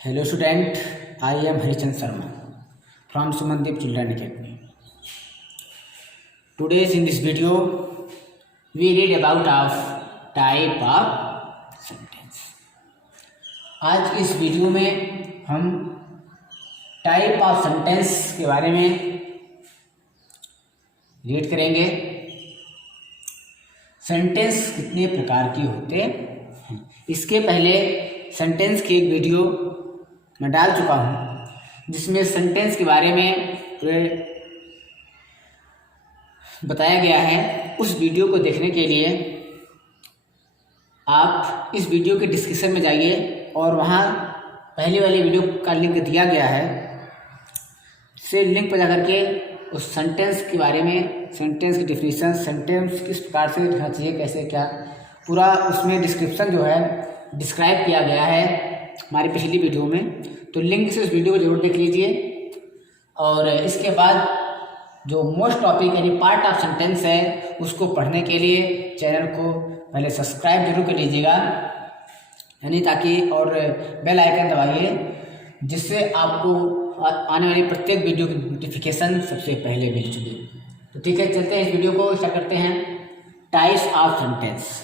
Hello student, I am Harichand Sharma from Sumandeep Children Academy. Today in this video we read about of type of sentence. आज इस video में हम type of sentence के बारे में read करेंगे। Sentence कितने प्रकार की होते हैं, इसके पहले सेंटेंस की एक वीडियो मैं डाल चुका हूँ जिसमें सेंटेंस के बारे में बताया गया है। उस वीडियो को देखने के लिए आप इस वीडियो के डिस्क्रिप्शन में जाइए और वहाँ पहले वाले वीडियो का लिंक दिया गया है, से लिंक पर जाकर के उस सेंटेंस के बारे में, सेंटेंस की डिफिनीशन, सेंटेंस किस प्रकार से लिखना चाहिए, कैसे क्या, पूरा उसमें डिस्क्रिप्शन जो है डिस्क्राइब किया गया है हमारी पिछली वीडियो में। तो लिंक से उस वीडियो को जरूर देख लीजिए। और इसके बाद जो मोस्ट टॉपिक यानी पार्ट ऑफ सेंटेंस है उसको पढ़ने के लिए चैनल को पहले सब्सक्राइब जरूर कर लीजिएगा, यानी ताकि, और बेल आइकन दबाइए जिससे आपको आने वाली प्रत्येक वीडियो की नोटिफिकेशन सबसे पहले मिल चुके। तो ठीक है, चलते हैं इस वीडियो को स्टार्ट करते हैं। Types of sentence.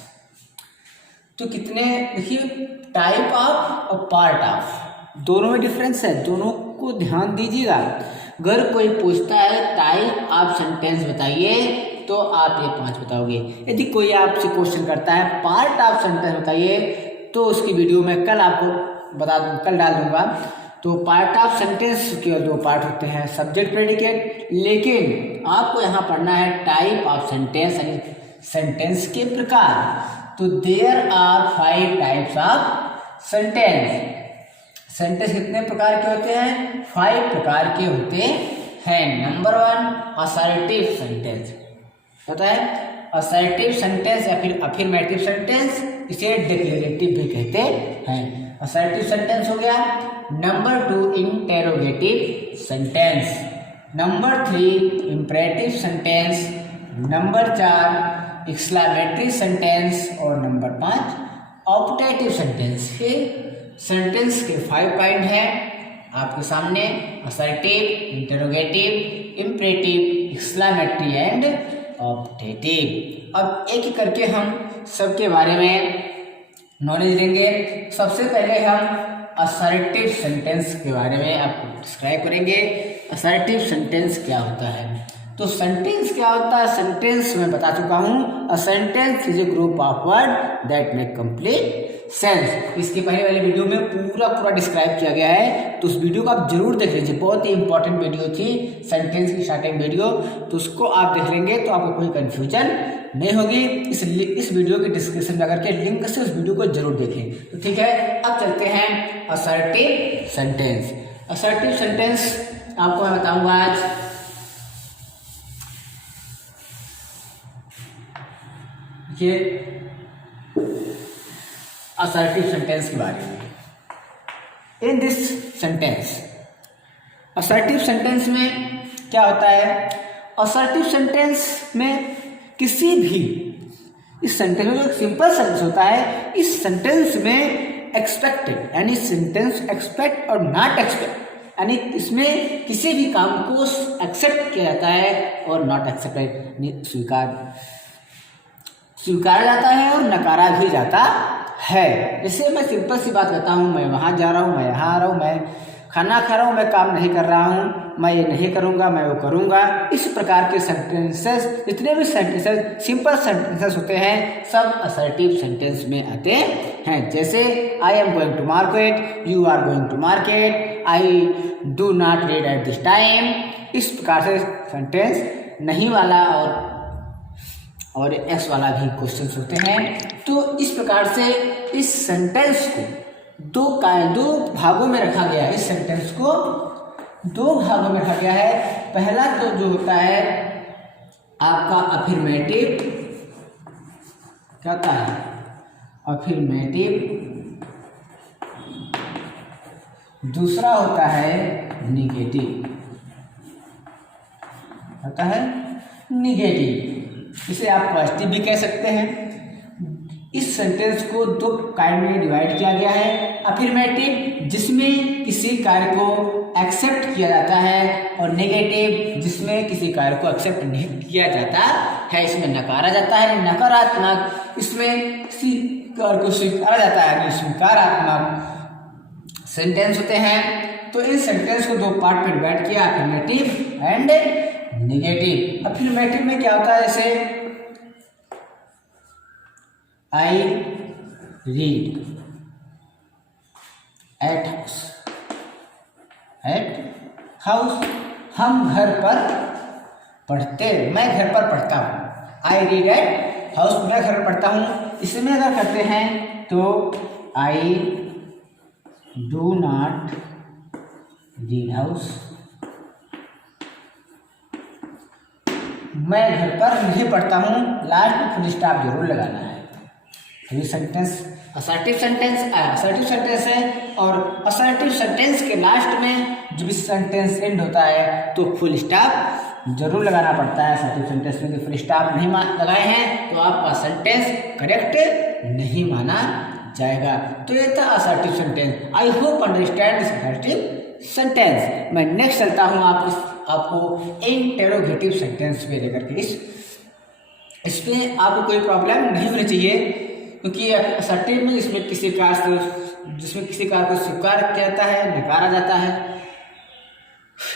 तो कितने, देखिए, टाइप ऑफ और पार्ट ऑफ दोनों में डिफरेंस है, दोनों को ध्यान दीजिएगा। अगर कोई पूछता है टाइप ऑफ सेंटेंस बताइए तो आप ये 5 बताओगे। यदि कोई आपसे क्वेश्चन करता है पार्ट ऑफ सेंटेंस बताइए तो उसकी वीडियो मैं कल आपको कल डाल दूंगा। तो पार्ट ऑफ सेंटेंस के 2 पार्ट होते हैं, सब्जेक्ट प्रेडिकेट, लेकिन आपको यहाँ पढ़ना है टाइप ऑफ सेंटेंस यानी सेंटेंस के प्रकार। तो there are 5 types of sentence. Sentence कितने प्रकार के होते हैं? 5 प्रकार के होते हैं। नंबर 1 असर्टिव सेंटेंस, पता है? असर्टिव सेंटेंस या फिर अफर्मेटिव सेंटेंस, इसे डिक्लेरेटिव भी कहते हैं। असर्टिव सेंटेंस हो गया। Number 2 interrogative sentence. Number 3 imperative sentence. Number 4 exclamatory sentence. और नंबर 5 ऑप्टेटिव सेंटेंस। के सेंटेंस के 5 काइंड हैं आपके सामने, assertive, interrogative, imperative, exclamatory and optative. अब एक एक करके हम सबके बारे में नॉलेज लेंगे। सबसे पहले हम असर्टिव सेंटेंस के बारे में आपको डिस्क्राइब करेंगे। असर्टिव सेंटेंस क्या होता है? तो सेंटेंस क्या होता है? सेंटेंस मैं बता चुका हूँ। A sentence is a group of word that make complete sense. इसके पहले वाले वीडियो में पूरा डिस्क्राइब किया गया है, तो उस वीडियो को आप जरूर देख लीजिए। बहुत ही इंपॉर्टेंट वीडियो थी, सेंटेंस की स्टार्टिंग वीडियो, तो उसको आप देख लेंगे तो आपको कोई कंफ्यूजन नहीं होगी। इस वीडियो के डिस्क्रिप्शन में करके लिंक से उस वीडियो को जरूर देखें। तो ठीक है, अब चलते हैं असर्टिव सेंटेंस। असर्टिव सेंटेंस आपको मैं बताऊंगा आज। ये असर्टिव सेंटेंस के बारे में। In this sentence, assertive sentence में क्या होता है? असर्टिव सेंटेंस में किसी भी, इस सेंटेंस में जो सिंपल सेंटेंस होता है, इस सेंटेंस में एक्सपेक्टेड यानी सेंटेंस एक्सपेक्ट और नॉट एक्सपेक्ट, यानी इसमें किसी भी काम को एक्सेप्ट किया जाता है और नॉट एक्सेप्टेड स्वीकारा जाता है और नकारा भी जाता है। जैसे मैं सिंपल सी बात कहता हूँ, मैं वहाँ जा रहा हूँ, मैं यहाँ आ रहा हूँ, मैं खाना खा रहा हूँ, मैं काम नहीं कर रहा हूँ, मैं ये नहीं करूँगा, मैं वो करूँगा। इस प्रकार के सेंटेंसेस, जितने भी सेंटेंसेस सिंपल सेंटेंसेस होते हैं, सब असर्टिव सेंटेंस में आते हैं। जैसे I am going to market, you are going to market, I do not read at this time. इस प्रकार से सेंटेंस नहीं वाला और एक्स वाला भी क्वेश्चंस होते हैं। तो इस प्रकार से इस सेंटेंस को दो भागों में रखा गया है। इस सेंटेंस को 2 भागों में रखा गया है। पहला तो जो होता है आपका अफर्मेटिव, क्या होता है? अफर्मेटिव। दूसरा होता है निगेटिव, होता है निगेटिव। इसे आप पॉजिटिव भी कह सकते हैं। इस सेंटेंस को दो काइंड में डिवाइड किया गया है। अफर्मेटिव जिसमें किसी कार्य को एक्सेप्ट किया जाता है, और नेगेटिव जिसमें किसी कार्य को एक्सेप्ट नहीं किया जाता है। इसमें नकारा जाता है नकारात्मक, इसमें किसी कार्य को स्वीकारा जाता है स्वीकारात्मक सेंटेंस होते हैं। तो इन सेंटेंस को दो पार्ट में डिवाइड किया, अफर्मेटिव एंड नेगेटिव। अफर्मेटिव में क्या होता है, जैसे आई रीड एट हाउस, हम घर पर पढ़ते, मैं घर पर पढ़ता हूँ। आई रीड एट हाउस, मैं घर पर पढ़ता हूँ। इसमें अगर करते हैं तो आई डू नॉट रीड हाउस, मैं घर पर नहीं पढ़ता हूँ, लास्ट में फुल स्टॉप जरूर लगाना है। तो ये सेंटेंस असर्टिव सेंटेंस है, और असर्टिव सेंटेंस के लास्ट में जब इस सेंटेंस एंड होता है तो फुल स्टॉप जरूर लगाना पड़ता है। असर्टिव सेंटेंस में फुल स्टॉप नहीं लगाए हैं तो आपका सेंटेंस करेक्ट नहीं माना जाएगा। तो ये था assertive sentence. I hope understand this assertive sentence. मैं नेक्स्ट चलता हूँ आपको इंटेरोगेटिव सेंटेंस पे लेकर के। इस पे आपको कोई प्रॉब्लम नहीं होनी चाहिए, क्योंकि असर्टिव में जिसमें किसी कार्य को स्वीकार किया जाता है, नकारा जाता है।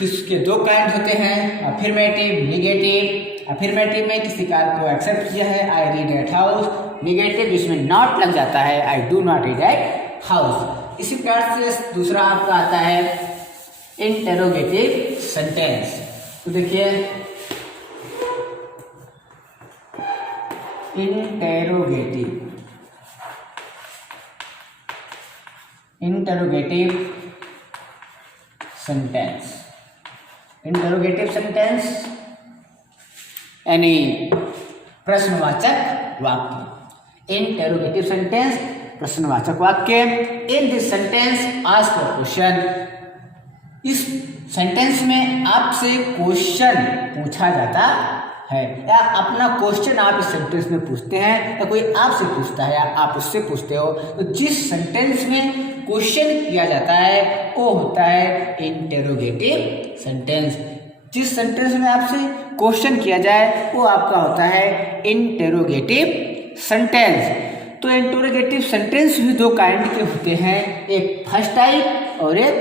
इसके दो काइंड होते हैं, अफर्मेटिव नेगेटिव। अफर्मेटिव में किसी कार्य को एक्सेप्ट किया है, I read eight house. Negative जिसमें नॉट लग जाता है, आई do not read eight house. इसी प्रकार से दूसरा आपका आता है इंटेरोगेटिव सेंटेंस। तो देखिए इंटेरोगेटिव सेंटेंस यानी प्रश्नवाचक वाक्य। इंटेरोगेटिव सेंटेंस प्रश्नवाचक वाक्य। In this sentence ask a question, इस सेंटेंस में आपसे क्वेश्चन पूछा जाता है, या अपना क्वेश्चन आप इस सेंटेंस में पूछते हैं, या कोई आपसे पूछता है या आप उससे पूछते हो। तो जिस सेंटेंस में क्वेश्चन किया जाता है वो होता है इंटेरोगेटिव सेंटेंस। जिस सेंटेंस में आपसे क्वेश्चन किया जाए वो आपका होता है इंटेरोगेटिव सेंटेंस। तो इंटेरोगेटिव सेंटेंस भी दो काइंड के होते हैं, एक फर्स्ट टाइप और एक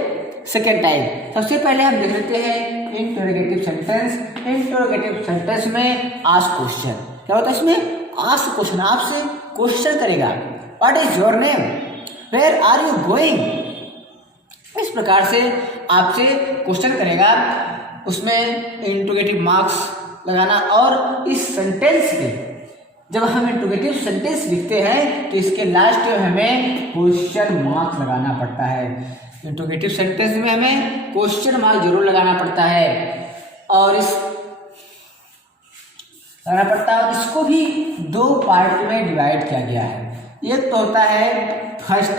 सेकेंड टाइप। सबसे पहले हम देख लेते हैं इंटेरोगेटिव सेंटेंस। इंटेरोगेटिव सेंटेंस में आस्क क्वेश्चन क्या होता है, इसमें आस्क क्वेश्चन, आपसे क्वेश्चन करेगा। What is your name, where are you going, इस प्रकार से आपसे क्वेश्चन करेगा। उसमें इंटेरोगेटिव मार्क्स लगाना, और इस सेंटेंस के जब हम इंटेरोगेटिव सेंटेंस लिखते हैं तो इसके लास्ट में हमें क्वेश्चन मार्क्स लगाना पड़ता है। इंटेरोगेटिव सेंटेंस में हमें क्वेश्चन मार्क जरूर लगाना पड़ता है, और इसको भी दो पार्ट में डिवाइड किया गया है। एक तो होता है फर्स्ट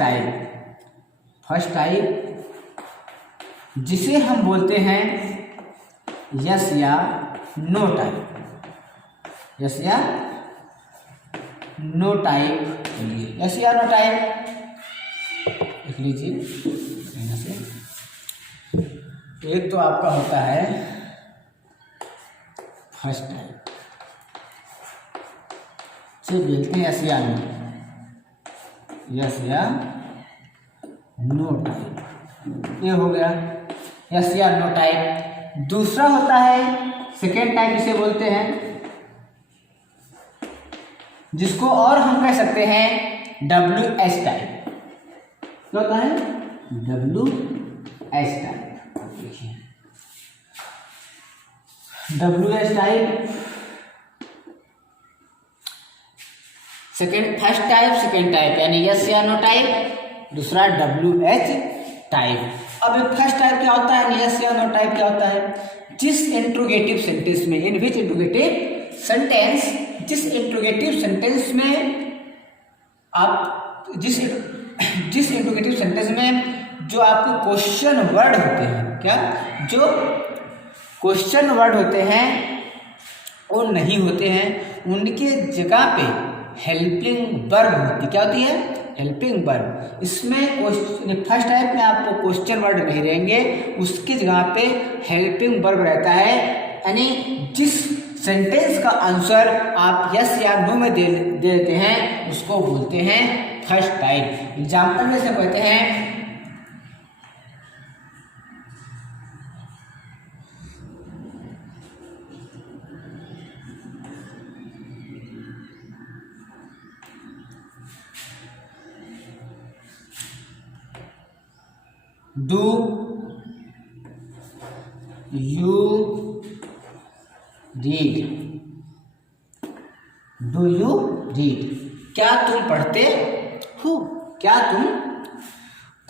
टाइप जिसे हम बोलते हैं यस या नो टाइप। यस या नो टाइप, यस या नो टाइप लिख लीजिए यहाँ से। एक तो आपका होता है फर्स्ट टाइप, से बोलते हैं यस या नो, यस या नो टाइप, ये हो गया यस या नो टाइप। दूसरा होता है सेकेंड टाइप, जिसे बोलते हैं, जिसको और हम कह सकते हैं WS टाइप। क्या होता है WS टाइप, देखिए WS type first type second type यानी यस या नो टाइप, दूसरा WH टाइप। अब फर्स्ट टाइप क्या होता है, यस या नो टाइप क्या होता है, जिस इंट्रोगेटिव सेंटेंस में, इन विच इंट्रोगेटिव सेंटेंस, जिस इंट्रोगेटिव सेंटेंस में आप जिस इंट्रोगेटिव सेंटेंस में जो आपके क्वेश्चन वर्ड होते हैं, क्या जो क्वेश्चन वर्ड होते हैं वो नहीं होते हैं, उनके जगह पे हेल्पिंग वर्ब होती है। क्या होती है? Helping verb. इसमें फर्स्ट टाइप में आपको क्वेश्चन वर्ड नहीं रहेंगे, उसकी जगह पे हेल्पिंग वर्ब रहता है, यानी जिस सेंटेंस का आंसर आप यस या नो में दे देते हैं उसको बोलते हैं फर्स्ट टाइप। एग्जाम्पल में से कहते हैं do you read, do you read, क्या तुम पढ़ते हो, क्या तुम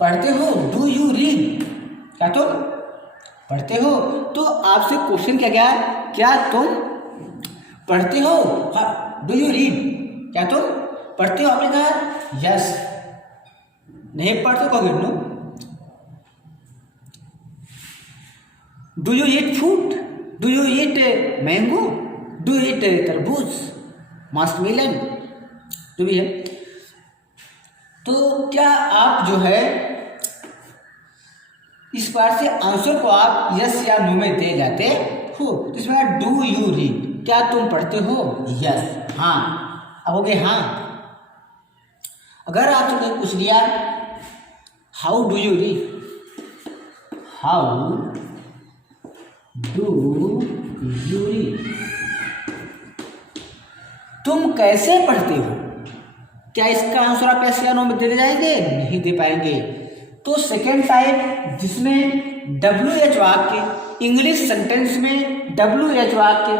पढ़ते हो, डू यू रीड, क्या तुम पढ़ते हो। तो आपसे क्वेश्चन क्या गया, क्या तुम पढ़ते हो, डू यू रीड, क्या तुम पढ़ते हो। आपने कहा यस, नहीं पढ़ते कहोगे no. Do you eat fruit, do you eat mango, do you eat तरबूज, मस्कमेलन जो भी है। तो क्या आप जो है इस बार से आंसर को आप यस या नो में दे जाते हो। तो इसमें डू यू रीड, क्या तुम पढ़ते हो, यस, हाँ, अब हो गए हाँ। अगर आपसे कोई पूछ लिया how do you read, how do you read, तुम कैसे पढ़ते हो, क्या इसका आंसर आप यस या नो में दे जाएंगे, नहीं दे पाएंगे। तो सेकेंड टाइप जिसमें WH वाक्य, इंग्लिश सेंटेंस में WH वाक्य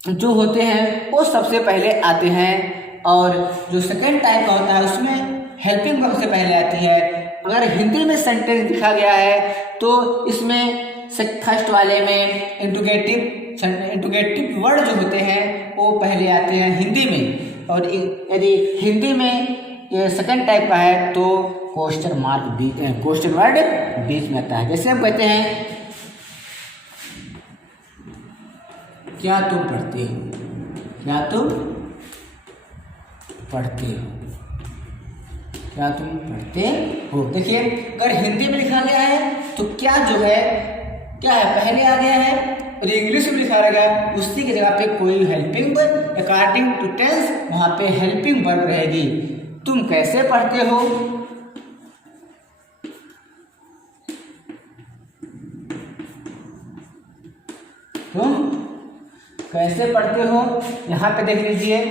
जो होते हैं वो सबसे पहले आते हैं, और जो सेकेंड टाइप का होता है उसमें हेल्पिंग वर्ब से पहले आती है। अगर हिंदी में सेंटेंस लिखा गया है तो इसमें फर्स्ट वाले में इंट्रोगेटिव वर्ड जो होते हैं वो पहले आते हैं हिंदी में, और यदि हिंदी में ये सेकंड टाइप का है तो क्वेश्चन वर्ड बीच में आता है। जैसे हम कहते हैं क्या तुम पढ़ते हो, क्या तुम पढ़ते हो, क्या तुम पढ़ते हो। देखिए अगर हिंदी में लिखा गया है तो क्या जो है क्या है पहले आ गया है, और इंग्लिश में लिखा गया है उसी की जगह पे कोई helping verb according to tense वहां पे हेल्पिंग वर्ब रहेगी। तुम कैसे पढ़ते हो, तुम कैसे पढ़ते हो, यहाँ पे देख लीजिए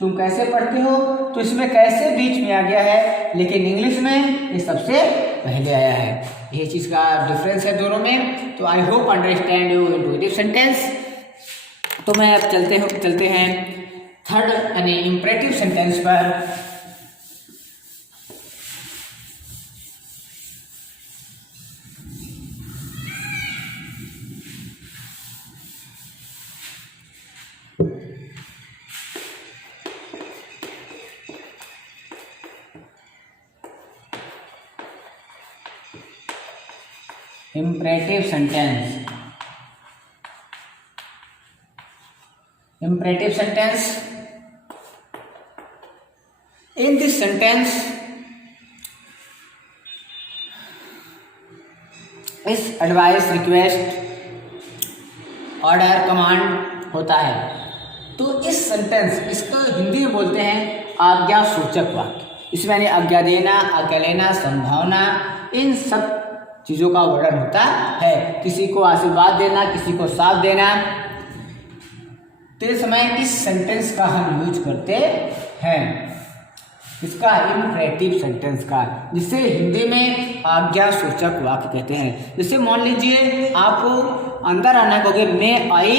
तुम कैसे पढ़ते हो, तो इसमें कैसे बीच में आ गया है, लेकिन इंग्लिश में ये सबसे पहले आया है। ये चीज़ का डिफरेंस है दोनों में। तो I hope understand you interrogative sentence. तो मैं अब चलते हैं थर्ड यानी इंपरेटिव सेंटेंस पर। Imperative sentence. Imperative sentence. In this sentence, इस एडवाइस, रिक्वेस्ट, ऑर्डर, कमांड होता है। तो इस सेंटेंस इसका हिंदी में बोलते हैं आज्ञा सूचक वाक्य। इसमें यानी आज्ञा देना, आज्ञा लेना, संभावना, इन सब चीज़ों का वर्णन होता है। किसी को आशीर्वाद देना, किसी को साथ देना, तो इस समय इस सेंटेंस का हम यूज करते हैं, इसका इंपरेटिव सेंटेंस का, जिसे हिंदी में आज्ञा सूचक वाक्य कहते हैं। जैसे मान लीजिए आप अंदर आना कहोगे मे आई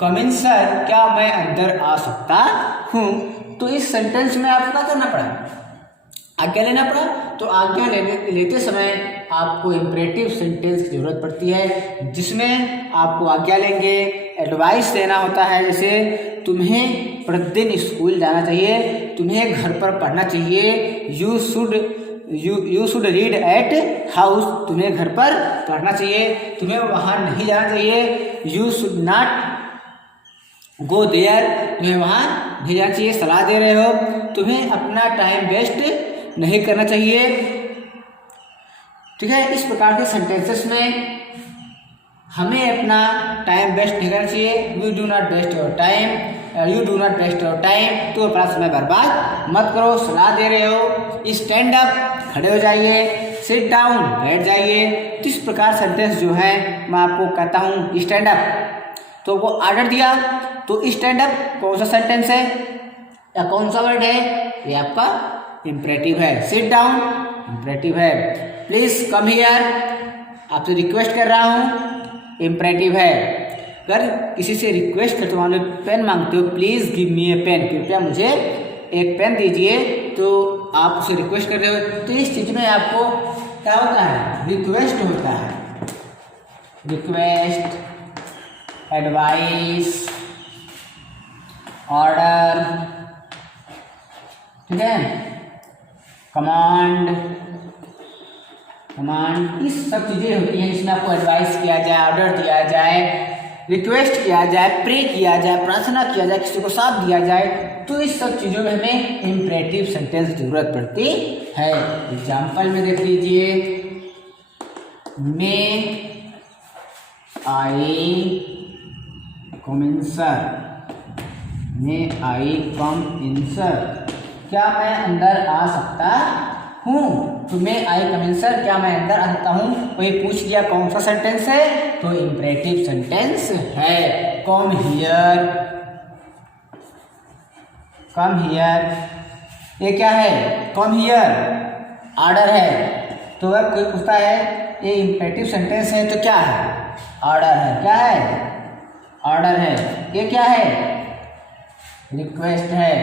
कम इन सर, क्या मैं अंदर आ सकता हूँ। तो इस सेंटेंस में आपको क्या करना पड़ा, आज्ञा लेना पड़ा। तो आज्ञा लेते समय आपको इंपरेटिव सेंटेंस की जरूरत पड़ती है, जिसमें आपको आज्ञा लेंगे, एडवाइस देना होता है। जैसे तुम्हें प्रतिदिन स्कूल जाना चाहिए, तुम्हें घर पर पढ़ना चाहिए, you should read eight house, तुम्हें घर पर पढ़ना चाहिए, तुम्हें वहाँ नहीं जाना चाहिए, you should not go there, तुम्हें वहाँ भेजना चाहिए। सलाह दे रहे हो, तुम्हें अपना टाइम वेस्ट नहीं करना चाहिए। ठीक है, इस प्रकार के सेंटेंसेस में हमें अपना टाइम वेस्ट नहीं करना चाहिए। You do not waste your time, you do not waste your time, तो अपना समय बर्बाद मत करो। सलाह दे रहे हो, स्टैंड अप, खड़े हो जाइए, सिट डाउन, बैठ जाइए। तो इस प्रकार सेंटेंस जो है मैं आपको कहता हूँ स्टैंड अप, तो वो ऑर्डर दिया, तो स्टैंड अप कौन सा सेंटेंस है या कौन सा वर्ड है? ये आपका इम्परेटिव है। सिट डाउन इम्परेटिव है। प्लीज कम हियर, आपसे रिक्वेस्ट कर रहा हूँ, इम्परेटिव है। अगर किसी से रिक्वेस्ट करते हो, पेन मांगते हो, please give me a pen, कृपया मुझे एक पेन दीजिए, तो आप उसे रिक्वेस्ट कर रहे हो। तो इस चीज में आपको क्या होता है? रिक्वेस्ट होता है। रिक्वेस्ट, एडवाइस, ऑर्डर, ठीक है, कमांड, इस सब चीजें होती हैं जिसमें आपको एडवाइस किया जाए, ऑर्डर दिया जाए, रिक्वेस्ट किया जाए, प्रे किया जाए, प्रार्थना किया जाए, किसी को साथ दिया जाए। तो इस सब चीजों में हमें इम्परेटिव सेंटेंस की जरूरत पड़ती है। एग्जाम्पल में देख लीजिए, मे आई कम इन सर, मे आई कम इन सर, क्या मैं अंदर आ सकता हूँ? तो मे आई कम इन सर, क्या मैं अंदर आ सकता हूँ? कोई पूछ लिया कौन सा सेंटेंस है, तो इम्परेटिव सेंटेंस है। कम हियर, कम हियर, ये क्या है? कम हियर ऑर्डर है। तो अगर कोई पूछता है ये इम्परेटिव सेंटेंस है तो क्या है? ऑर्डर है। क्या है? ऑर्डर है। ये क्या है? रिक्वेस्ट है,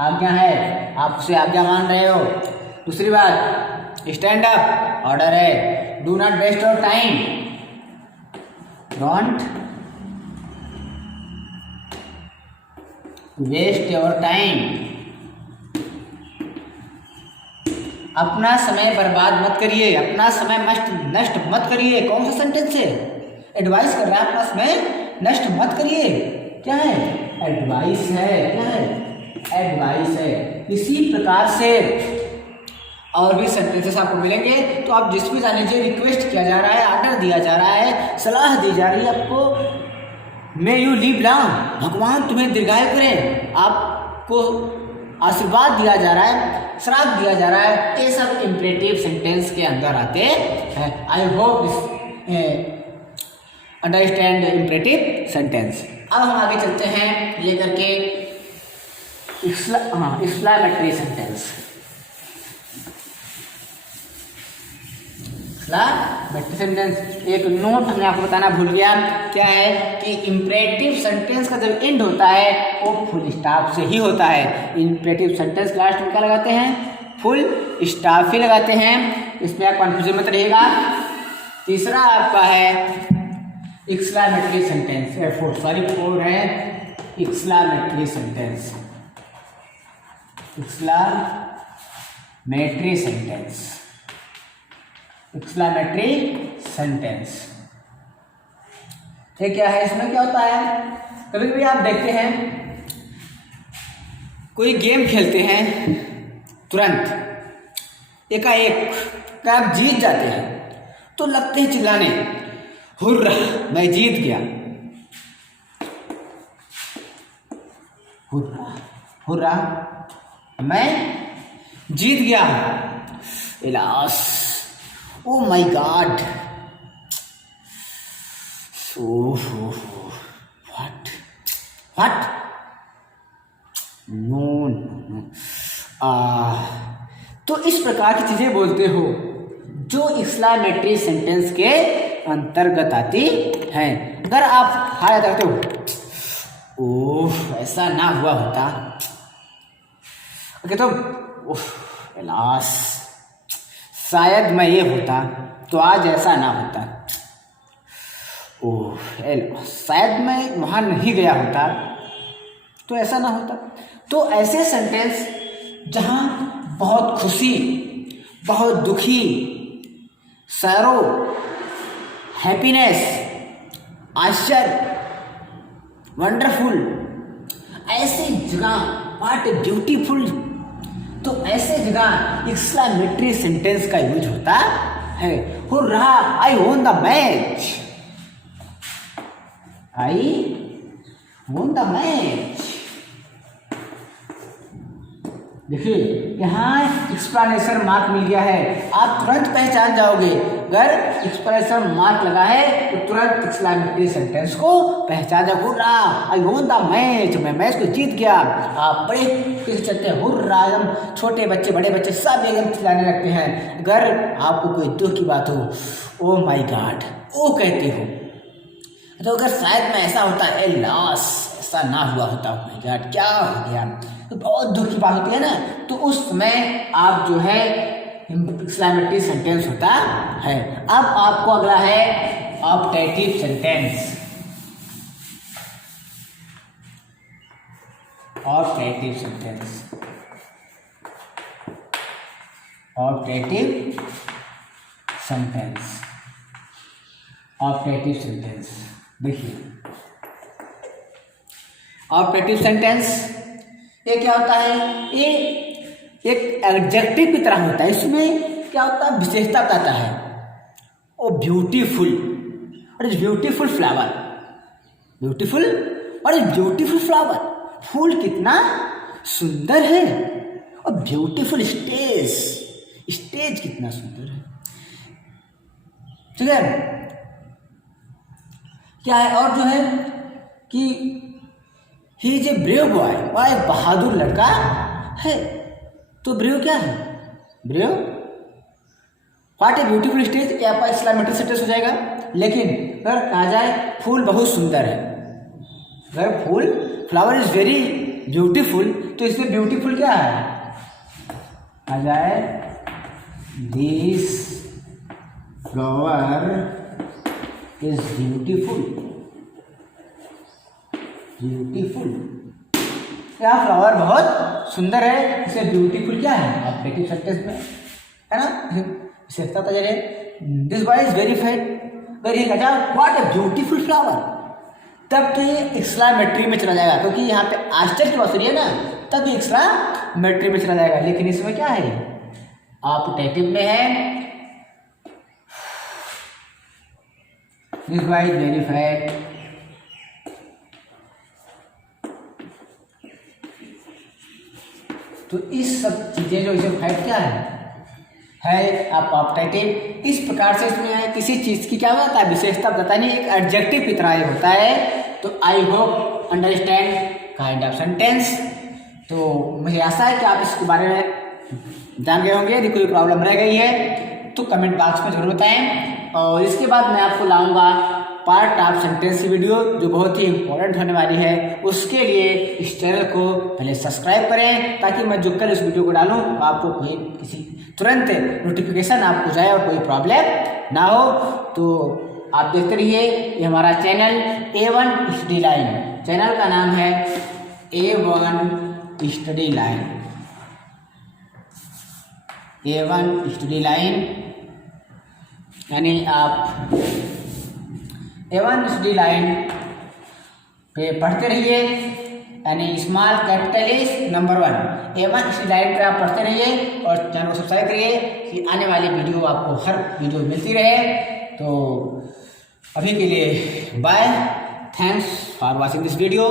आज्ञा है, आप उसे आज्ञा मान रहे हो। दूसरी बात, स्टैंड अप ऑर्डर है। Do not waste your time, don't waste your time, अपना समय बर्बाद मत करिए, अपना समय नष्ट मत करिए। कौन सा सेंटेंस है? एडवाइस कर रहा है, अपना समय नष्ट मत करिए। क्या है? एडवाइस है। क्या है? एडवाइस है। इसी प्रकार से और भी सेंटेंसेस आपको मिलेंगे, तो आप जिस भी जान लीजिए, रिक्वेस्ट किया जा रहा है, ऑर्डर दिया जा रहा है, सलाह दी जा रही है आपको, मे यू लिव लॉन्ग, भगवान तुम्हें दीर्घायु करें, आपको आशीर्वाद दिया जा रहा है, श्राप दिया जा रहा है, ये सब इम्परेटिव सेंटेंस के अंदर आते हैं। I hope understand imperative sentence. अब हम आगे चलते हैं लेकर के एक्सक्लेमेटरी सेंटेंस। एक्सक्लेमेटरी सेंटेंस, एक नोट हमने आपको बताना भूल गया, क्या है कि इम्परेटिव सेंटेंस का जब एंड होता है वो फुल स्टॉप से ही होता है। इम्परेटिव सेंटेंस लास्ट में क्या लगाते हैं? फुल स्टॉप ही लगाते हैं। इसमें आप कंफ्यूजन मत रहिएगा। तीसरा आपका है एक्सक्लेमेटरी सेंटेंस, फोर है exclamatory sentence. Exclamatory sentence, exclamatory sentence, ये क्या है? इसमें क्या होता है, कभी कभी आप देखते हैं कोई गेम खेलते हैं, तुरंत एकाएक आप जीत जाते हैं तो लगते हैं चिल्लाने, हुर्रा मैं जीत गया, हुर्रा हुर्रा मैं जीत गया, alas, oh my god, what no. तो इस प्रकार की चीजें बोलते हो जो एक्सक्लेमेटरी सेंटेंस के अंतर्गत आती हैं। अगर आप हार जाते हो, ओह ऐसा ना हुआ होता, ओके, तो इलास शायद मैं ये होता तो आज ऐसा ना होता, ओह शायद मैं वहाँ नहीं गया होता तो ऐसा ना होता। तो ऐसे सेंटेंस जहाँ बहुत खुशी, बहुत दुखी, सैरो, हैप्पीनेस, आश्चर्य, वंडरफुल, ऐसी जगह, व्हाट ब्यूटीफुल। तो ऐसे जगह एक्सक्लेमेटरी सेंटेंस का यूज होता है। Hurrah, I won the match, I won the match. देखिए यहाँ एक्सप्लेनेशन मार्क मिल गया है, आप तुरंत पहचान जाओगे। अगर एक्सप्लेनेशन मार्क लगा है तो तुरंत एक्सक्लेमेटरी सेंटेंस को पहचान जाओ। Hurrah, I won the match, मैं मैच को जीत गया। आप बड़े कैसे चलते हैं, हुर्रा, एकदम छोटे बच्चे बड़े बच्चे सब एकदम चिल्लाने लगते हैं। अगर आपको कोई दुख की बात हो, ओ माई गॉड ओ कहते हो। तो अगर शायद में ऐसा होता है, लॉस, ऐसा ना हुआ होता, ओ माई गॉड क्या हो गया, तो बहुत दुख की बात होती है ना, तो उस समय आप जो है एक्सक्लेमेटरी सेंटेंस होता है। अब आपको अगला है optative sentence. Optative sentence, optative sentence, optative sentence. देखिए ऑप्टेटिव सेंटेंस ये क्या होता है, ये एक एडजेक्टिव की तरह होता है। इसमें क्या होता है, विशेषता बताता है। ओ ब्यूटीफुल, और इज ब्यूटीफुल फ्लावर, ब्यूटीफुल और इज ब्यूटीफुल फ्लावर, फूल कितना सुंदर है। और ब्यूटीफुल स्टेज, स्टेज कितना सुंदर है। ठीक है, क्या है और जो है कि he is a brave boy, वह एक बहादुर लड़का है। तो ब्रेव क्या है, brave, what a beautiful stage, ये आपका एक्सक्लेमेटरी सेंटेंस हो जाएगा। लेकिन अगर कहा जाए फूल बहुत सुंदर है, अगर फूल, फ्लावर इज वेरी ब्यूटीफुल, तो इसमें ब्यूटीफुल क्या है, आ जाए this flower is beautiful, beautiful, क्या फ्लावर बहुत सुंदर है, इसे ब्यूटीफुल क्या है ऑप्टेटिव सेंटेंस में, है ना, विशेषता बता रहे। This boy is very fine, अगर ये कहा व्हाट ए ब्यूटीफुल फ्लावर, तब तो ये एक्सक्लेमेटरी में चला जाएगा, क्योंकि यहाँ पे आश्चर्य की बात हो रही है ना, तब ये एक्सक्लेमेटरी में चला जाएगा। लेकिन इसमें क्या है, ऑप्टेटिव में है। This boy is very fine, तो इस सब चीज़ें जो इसे फाइट क्या है आप ऑप्टेटिव। इस प्रकार से इसमें किसी चीज़ की क्या होता है, विशेषता बताता नहीं, एक एडजेक्टिव की तरह ये होता है। तो I hope understand kind of sentence. तो मुझे आशा है कि आप इसके बारे में जान गए होंगे। यदि कोई प्रॉब्लम रह गई है तो कमेंट बॉक्स में जरूर बताएं। और इसके बाद मैं आपको लाऊंगा पार्ट ऑफ सेंटेंस की वीडियो, जो बहुत ही इंपॉर्टेंट होने वाली है। उसके लिए इस चैनल को पहले सब्सक्राइब करें, ताकि मैं जो कल इस वीडियो को डालूं आपको कोई किसी तुरंत नोटिफिकेशन आपको जाए और कोई प्रॉब्लम ना हो। तो आप देखते रहिए, ये हमारा channel A1 study line, channel का नाम है A1 study line, A1 study line. यानी आप A1 स्टडी लाइन पे पढ़ते रहिए, यानी small capital is number 1। A1 study line पे आप पढ़ते रहिए और चैनल को सब्सक्राइब करिए कि आने वाली वीडियो आपको हर वीडियो मिलती रहे। तो अभी के लिए bye, thanks for watching this video.